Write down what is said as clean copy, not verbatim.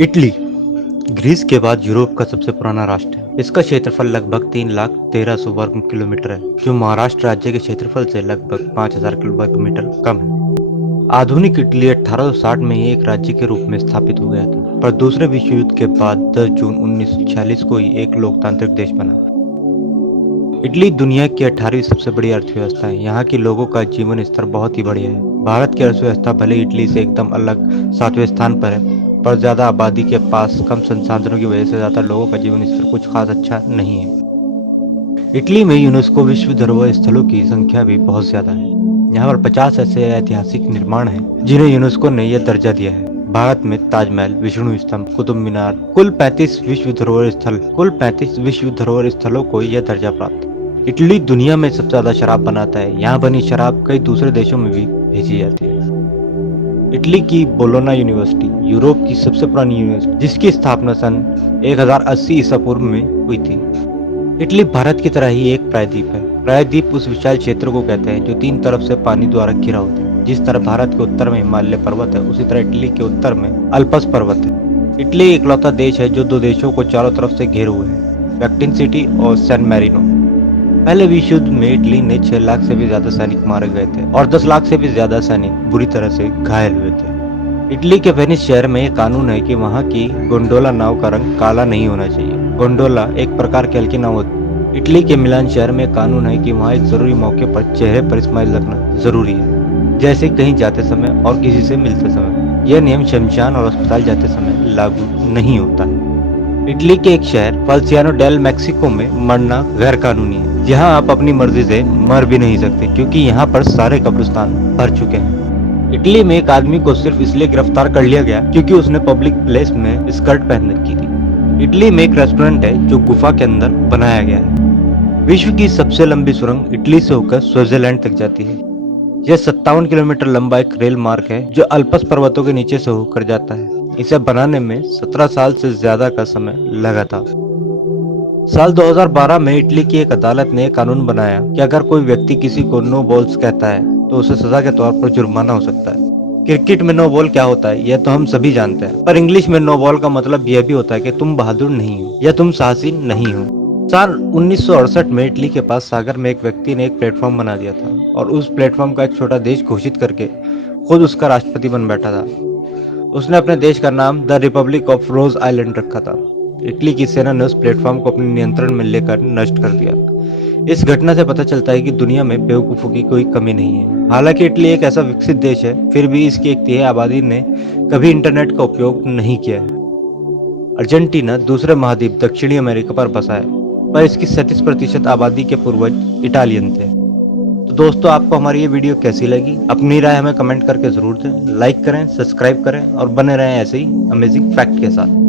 Italy Greece के बाद Europe का सबसे पुराना राष्ट्र है। इसका क्षेत्रफल लगभग 3,13,00 वर्ग किलोमीटर है, जो महाराष्ट्र राज्य के क्षेत्रफल से लगभग 5,000 वर्ग मीटर कम है। आधुनिक इटली 1860 में ही एक राज्य के रूप में स्थापित हो गया था, पर दूसरे विश्व युद्ध के बाद 10 जून 1946 को ही एक लोकतांत्रिक देश बना। इटली दुनिया की 18वीं सबसे बड़ी अर्थव्यवस्था है। यहाँ के लोगों का जीवन स्तर बहुत ही बढ़िया है। भारत की अर्थव्यवस्था भले इटली से एकदम अलग 7वें स्थान पर है, पर ज्यादा आबादी के पास कम संसाधनों की वजह से ज्यादा लोगों का जीवन स्तर कुछ खास अच्छा नहीं है। इटली में यूनेस्को विश्व धरोहर स्थलों की संख्या भी बहुत ज्यादा है। यहाँ पर 50 ऐसे ऐतिहासिक निर्माण हैं जिन्हें यूनेस्को ने यह दर्जा दिया है। भारत में ताजमहल, विष्णु स्तंभ, कुतुब मीनार, कुल 35 विश्व धरोहर स्थलों को यह दर्जा प्राप्त है। इटली दुनिया में सबसे ज्यादा शराब बनाता है। यहाँ बनी शराब कई दूसरे देशों में भी भेजी जाती है। इटली की बोलोना यूनिवर्सिटी यूरोप की सबसे पुरानी यूनिवर्सिटी, जिसकी स्थापना सन 1080 ईसा पूर्व में हुई थी। इटली भारत की तरह ही एक प्रायद्वीप है। प्रायद्वीप उस विशाल क्षेत्र को कहते हैं जो 3 तरफ से पानी द्वारा घिरा होता है। जिस तरह भारत के उत्तर में हिमालय पर्वत है, उसी तरह इटली के उत्तर में अल्पस पर्वत है। इटली इकलौता देश है जो 2 देशों को चारों तरफ से घेरे हुए है, वैटिकन सिटी और सैन मैरिनो। पहले विश्व युद्ध में इटली ने 6 लाख से भी ज्यादा सैनिक मारे गए थे और 10 लाख से भी ज्यादा सैनिक बुरी तरह से घायल हुए थे। इटली के वेनिस शहर में एक कानून है कि वहाँ की गोंडोला नाव का रंग काला नहीं होना चाहिए। गोंडोला एक प्रकार की हल्की नाव होती है। इटली के मिलान शहर में कानून है कि वहाँ एक जरूरी मौके पर चेहरे पर स्माइल रखना जरूरी है, जैसे कहीं जाते समय और किसी से मिलते समय। यह नियम शमशान और अस्पताल जाते समय लागू नहीं होता है। इटली के एक शहर फाल्सियानो डेल मैक्सिको में मरना गैर कानूनी है। यहाँ आप अपनी मर्जी से मर भी नहीं सकते, क्योंकि यहाँ पर सारे कब्रिस्तान भर चुके हैं। इटली में एक आदमी को सिर्फ इसलिए गिरफ्तार कर लिया गया क्योंकि उसने पब्लिक प्लेस में स्कर्ट पहन रखी थी। इटली में एक रेस्टोरेंट है जो गुफा के अंदर बनाया गया है। विश्व की सबसे लंबी सुरंग इटली से होकर स्विट्जरलैंड तक जाती है। यह 57 किलोमीटर लंबा एक रेल मार्ग है जो अल्पस पर्वतों के नीचे से होकर जाता है। इसे बनाने में 17 साल से ज्यादा का समय लगा था। साल 2012 में इटली की एक अदालत ने कानून बनाया कि अगर कोई व्यक्ति किसी को नो बॉल्स कहता है तो उसे सजा के तौर पर जुर्माना हो सकता है। क्रिकेट में नो बॉल क्या होता है यह तो हम सभी जानते हैं, पर इंग्लिश में नो बॉल का मतलब यह भी होता है कि तुम बहादुर नहीं हो या तुम साहसी नहीं हो। साल 1968 में इटली के पास सागर में एक व्यक्ति ने एक प्लेटफॉर्म बना दिया था और उस प्लेटफॉर्म का एक छोटा देश घोषित करके खुद उसका राष्ट्रपति बन बैठा था। उसने अपने देश का नाम the Republic of rose island रखा था। इटली की सेना ने उस प्लेटफॉर्म को अपने नियंत्रण में लेकर नष्ट कर दिया। इस घटना से पता चलता है कि दुनिया में बेवकूफों की कोई कमी नहीं है। हालांकि इटली एक ऐसा विकसित देश है, फिर भी इसकी एक तिहाई आबादी ने कभी इंटरनेट का उपयोग नहीं किया है। अर्जेंटीना दूसरे महाद्वीप दक्षिणी अमेरिका पर बसा है, पर इसकी 37% आबादी के पूर्वज इटालियन थे। तो दोस्तों, आपको हमारी ये वीडियो कैसी लगी? अपनी राय हमें कमेंट करके जरूर दें। लाइक करें, सब्सक्राइब करें और बने रहें ऐसे ही अमेजिंग फैक्ट के साथ।